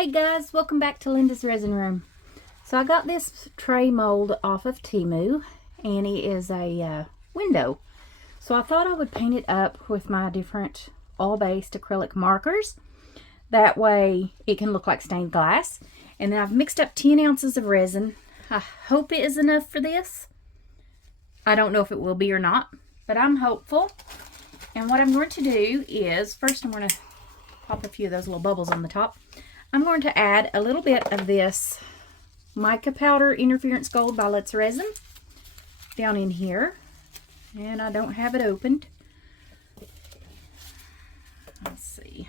Hey guys, welcome back to Linda's Resin Room. So I got this tray mold off of Temu, and it is a window. So I thought I would paint it up with my different oil-based acrylic markers. That way it can look like stained glass. And then I've mixed up 10 ounces of resin. I hope it is enough for this. I don't know if it will be or not, but I'm hopeful. And what I'm going to do is, first I'm going to pop a few of those little bubbles on the top. I'm going to add a little bit of this mica powder interference gold by Let's Resin down in here, and I don't have it opened. Let's see.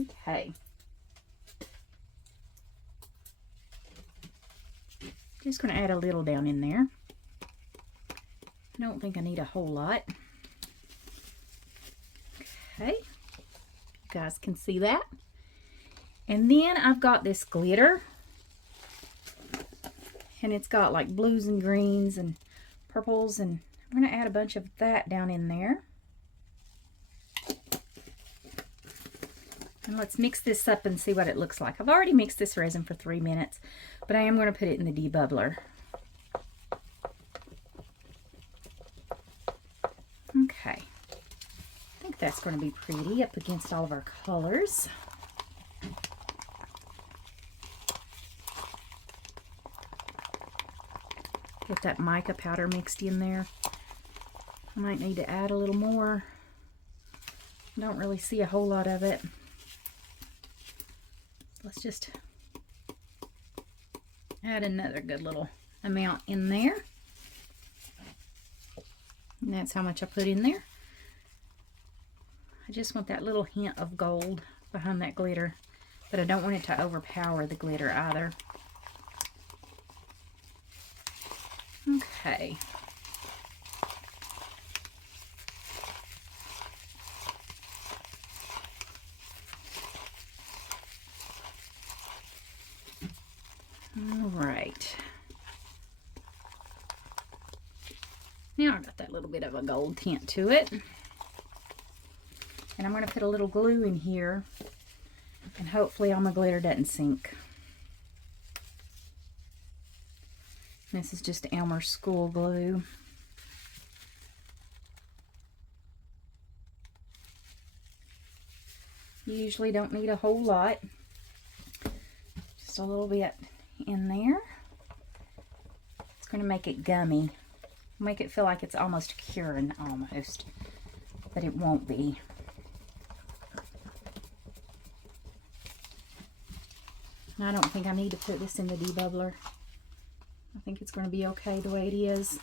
Okay. Just going to add a little down in there. I don't think I need a whole lot. Okay, you guys can see that. And then I've got this glitter, and it's got like blues and greens and purples, and I'm going to add a bunch of that down in there. And let's mix this up and see what it looks like. I've already mixed this resin for 3 minutes, but I am going to put it in the debubbler. Okay, I think that's going to be pretty up against all of our colors. Get that mica powder mixed in there. I might need to add a little more. I don't really see a whole lot of it. Let's just add another good little amount in there. And that's how much I put in there. I just want that little hint of gold behind that glitter, but I don't want it to overpower the glitter either. Okay. All right. Now I've got that little bit of a gold tint to it. And I'm going to put a little glue in here, and hopefully all my glitter doesn't sink. This is just Elmer School glue. You usually don't need a whole lot. Just a little bit in there. It's going to make it gummy. Make it feel like it's almost curing, almost, but it won't be. And I don't think I need to put this in the debubbler. I think it's going to be okay the way it is.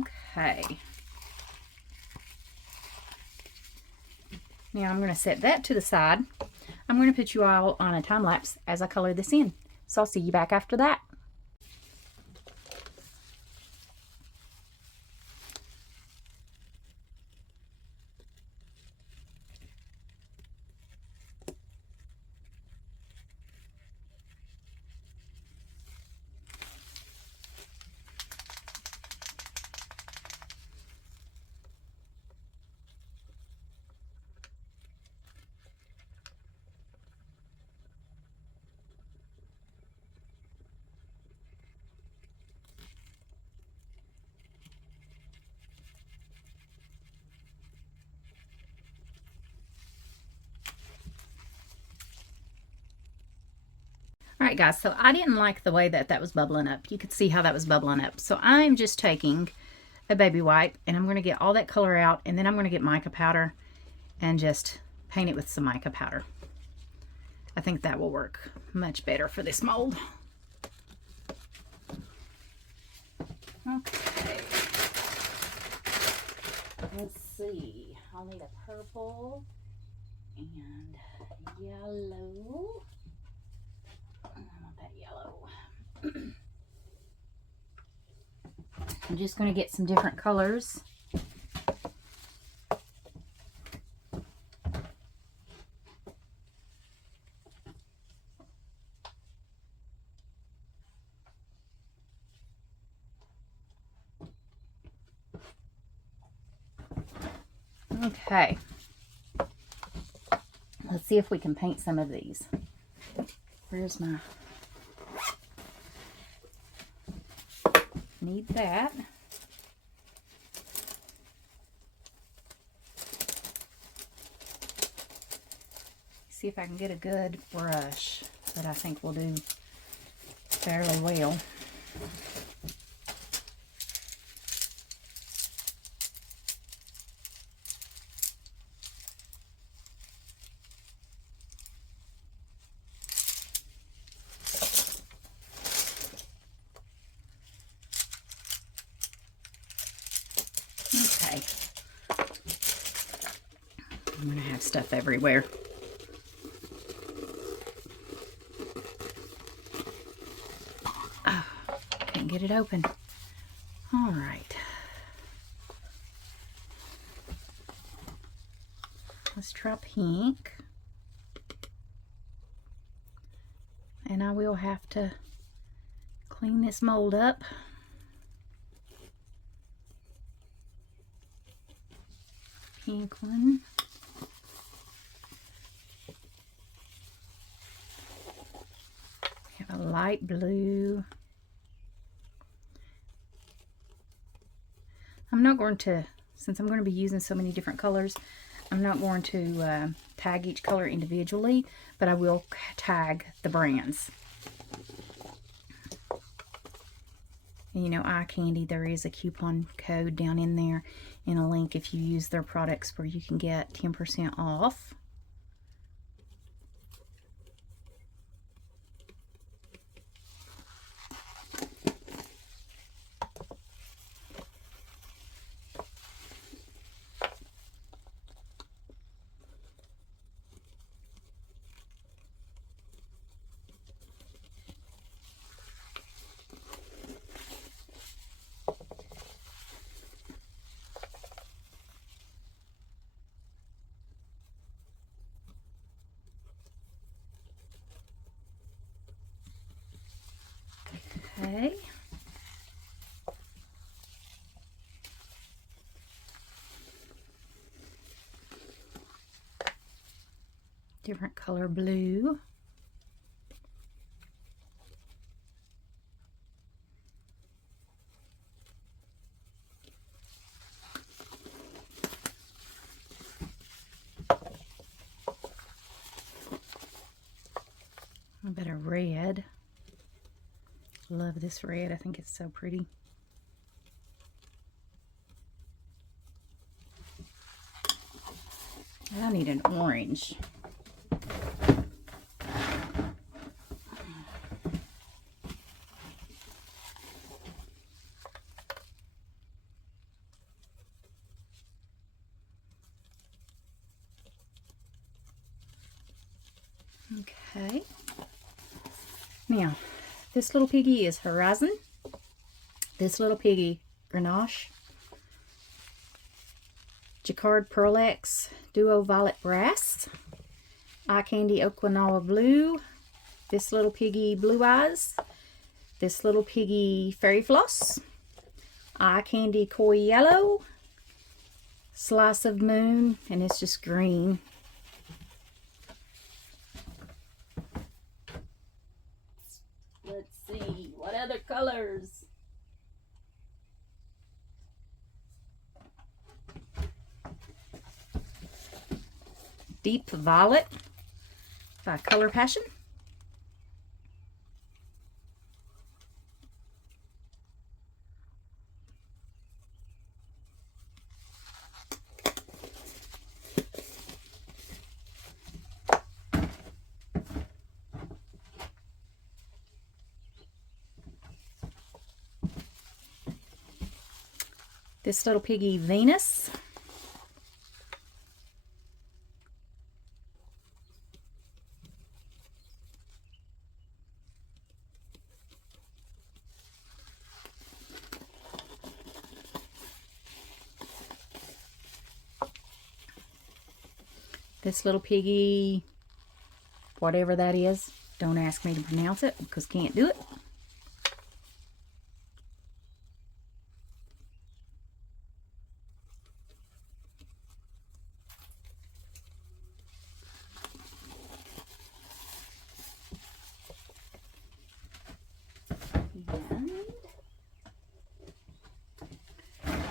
Okay. Now I'm going to set that to the side. I'm going to put you all on a time lapse as I color this in. So I'll see you back after that. Alright guys, so I didn't like the way that was bubbling up. You could see how that was bubbling up. So I'm just taking a baby wipe, and I'm going to get all that color out, and then I'm going to get mica powder and just paint it with some mica powder. I think that will work much better for this mold. Okay. Let's see. I'll need a purple and yellow. I want that yellow. I'm just going to get some different colors. Okay. Let's see if we can paint some of these. Where's my... Need that. See if I can get a good brush that I think will do fairly well. Okay. I'm gonna have stuff everywhere. Oh, can't get it open. All right. Let's try pink. And I will have to clean this mold up. Pink one. Have a light blue. I'm not going to, since I'm going to be using so many different colors, I'm not going to tag each color individually, but I will tag the brands. And you know, Eye Candy, there is a coupon code down in there and a link if you use their products where you can get 10% off. Okay. Different color blue. A bit of red. Love this red. I think it's so pretty. I need an orange. Okay. Now, this little piggy is Horizon. This little piggy, Grenache. Jacquard Pearl X Duo Violet Brass. Eye Candy Okinawa Blue. This little piggy, Blue Eyes. This little piggy, Fairy Floss. Eye Candy Koi Yellow. Slice of Moon, and it's just green. Let's see, what other colors? Deep Violet by Color Passion. This little piggy, Venus. This little piggy, whatever that is, don't ask me to pronounce it because can't do it.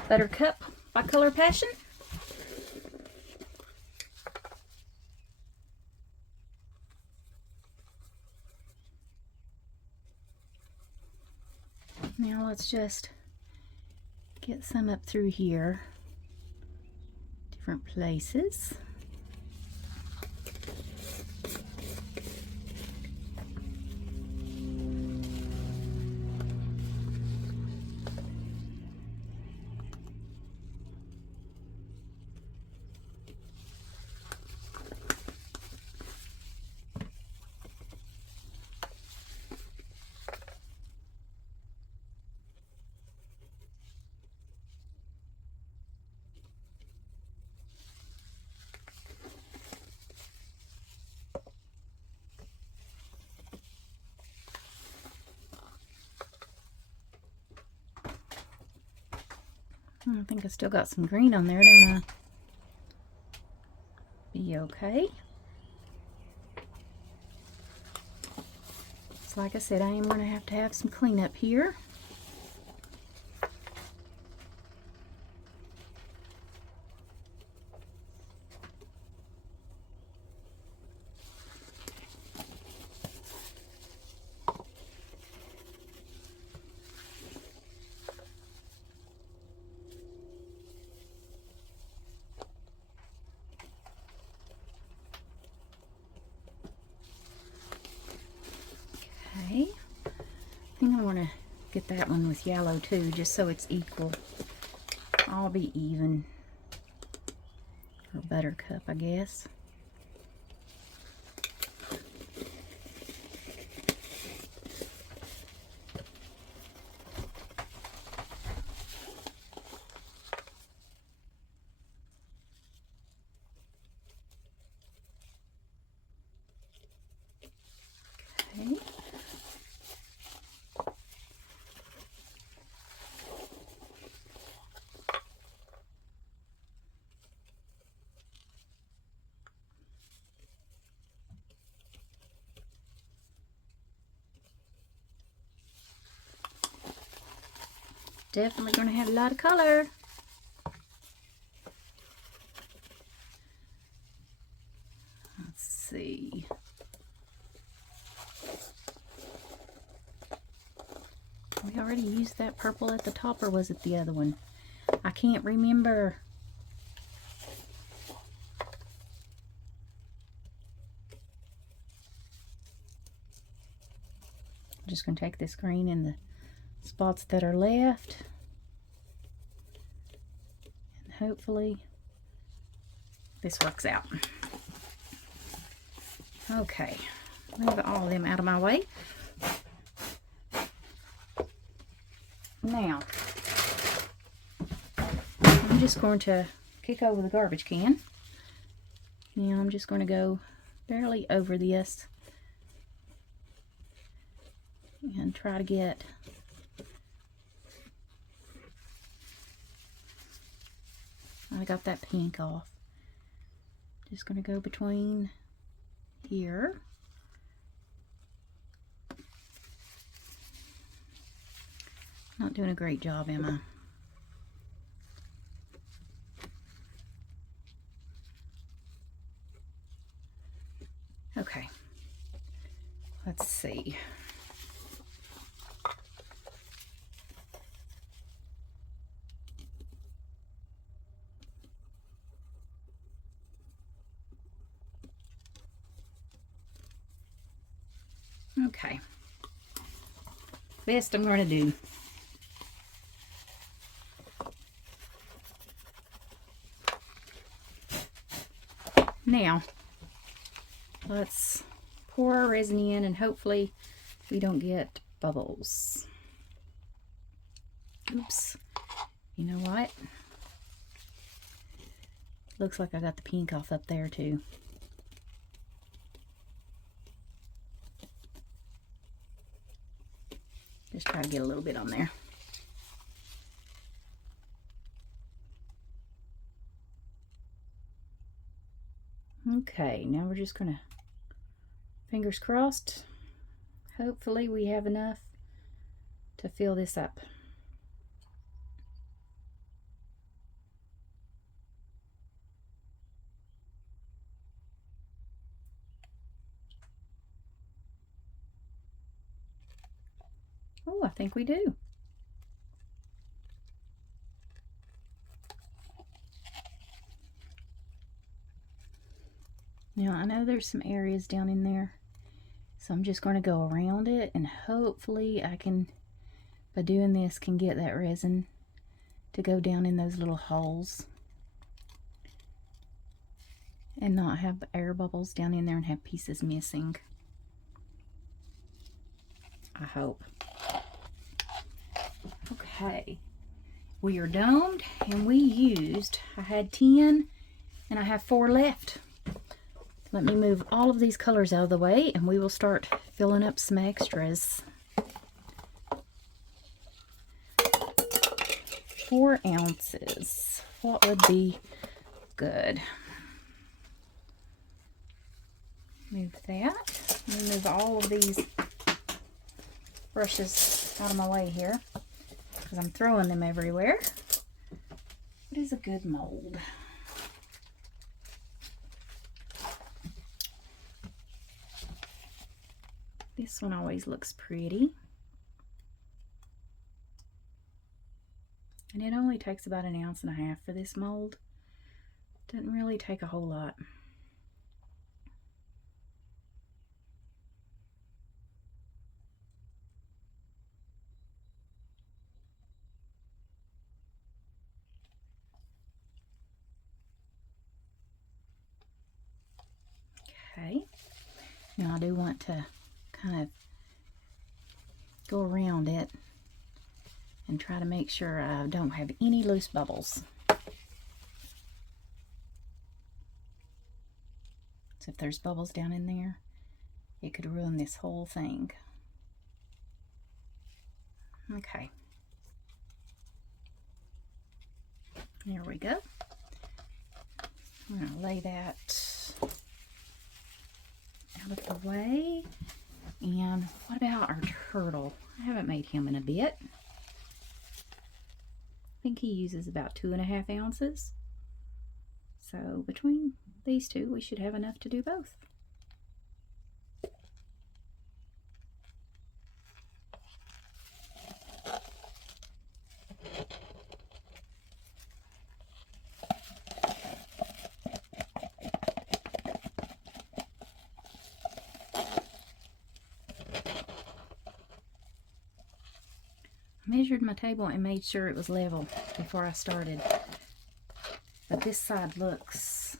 Buttercup by Color Passion. Now let's just get some up through here, different places. I think I still got some green on there, don't I? Be okay. So like I said, I am going to have some cleanup here. Okay, I think I want to get that one with yellow too, just so it's equal. All be even. Or buttercup, I guess. Okay. Definitely going to have a lot of color. Let's see. We already used that purple at the top, or was it the other one? I can't remember. I'm just going to take this green in the spots that are left, and hopefully this works out. Okay, move all of them out of my way. Now I'm just going to kick over the garbage can. Now I'm just going to go barely over this and try to get I got that pink off. Just going to go between here. Not doing a great job, am I? Okay. Let's see. Okay, best I'm going to do. Now, let's pour our resin in and hopefully we don't get bubbles. Oops, you know what? Looks like I got the pink off up there too. Just try to get a little bit on there. Okay, now we're just gonna, fingers crossed, hopefully we have enough to fill this up. Oh, I think we do. Now, I know there's some areas down in there, so I'm just going to go around it, and hopefully I can, by doing this, can get that resin to go down in those little holes and not have air bubbles down in there and have pieces missing. I hope. Okay, we are domed, and we used, I had 10 and I have 4 left. Let me move all of these colors out of the way, and we will start filling up some extras. 4 ounces. What would be good? Move that. Let me move all of these brushes out of my way here, because I'm throwing them everywhere. What is a good mold? This one always looks pretty. And it only takes about 1.5 ounces for this mold. Doesn't really take a whole lot. Okay. Now I do want to kind of go around it and try to make sure I don't have any loose bubbles. So if there's bubbles down in there, it could ruin this whole thing. Okay. There we go. I'm going to lay that out of the way. And what about our turtle? I haven't made him in a bit. I think he uses about 2.5 ounces. So between these two, we should have enough to do both. Measured my table and made sure it was level before I started, but this side looks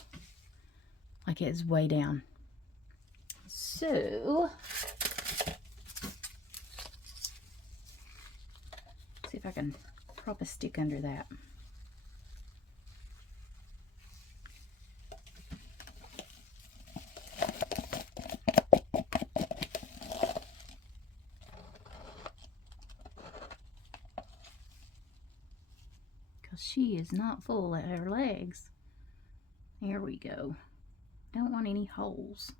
like it's way down. So see if I can prop a stick under that. She is not full at her legs. Here we go. Don't want any holes.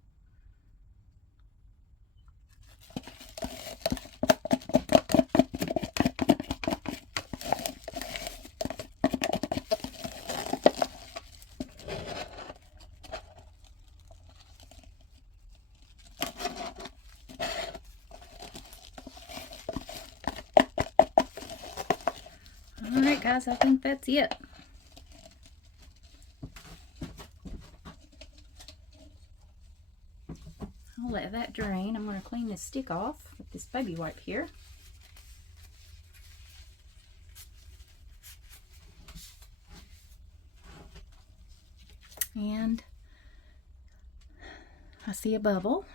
Alright guys, I think that's it. I'll let that drain. I'm going to clean this stick off with this baby wipe here. And I see a bubble.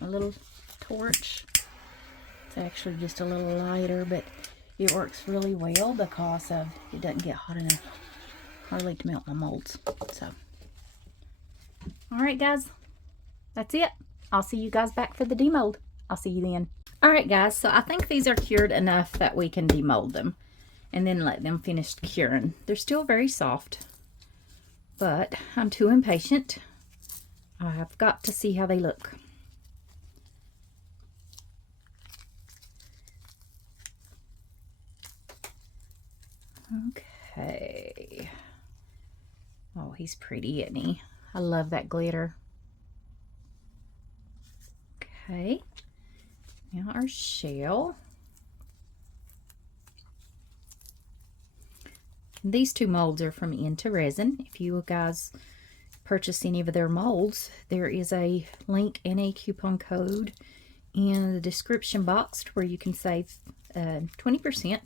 A little torch. It's actually just a little lighter, but it works really well because of it doesn't get hot enough hardly to melt my molds. So, all right, guys, that's it. I'll see you guys back for the demold. I'll see you then. All right, guys, so I think these are cured enough that we can demold them and then let them finish curing. They're still very soft, but I'm too impatient. I've got to see how they look. Okay. Oh, he's pretty, isn't he? I love that glitter. Okay, now our shell. And these two molds are from Into Resin. If you guys purchase any of their molds, there is a link and a coupon code in the description box where you can save 20%.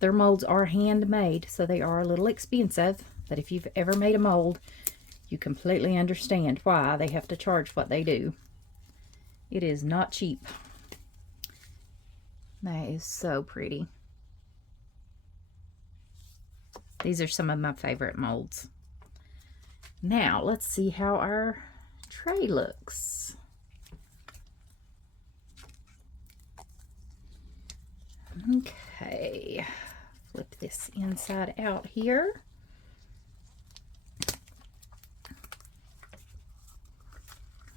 Their molds are handmade, so they are a little expensive, but if you've ever made a mold, you completely understand why they have to charge what they do. It is not cheap. That is so pretty. These are some of my favorite molds. Now, let's see how our tray looks. Okay, flip this inside out here.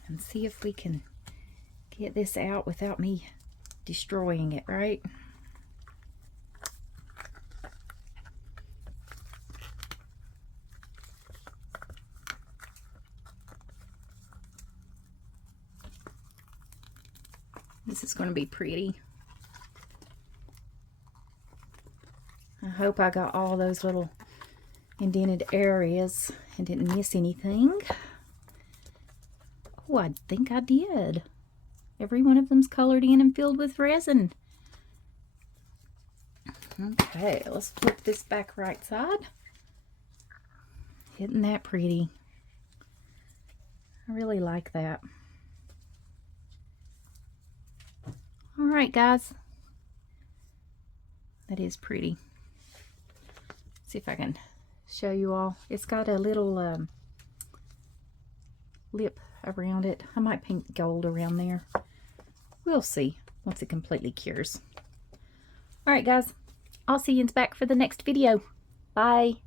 And see if we can get this out without me destroying it, right? This is going to be pretty. I hope I got all those little indented areas and didn't miss anything. Oh, I think I did. Every one of them's colored in and filled with resin. Okay, let's flip this back right side. Isn't that pretty? I really like that. All right, guys. That is pretty. See if I can show you all. It's got a little lip around it. I might paint gold around there. We'll see once it completely cures. All right, guys. I'll see you back for the next video. Bye.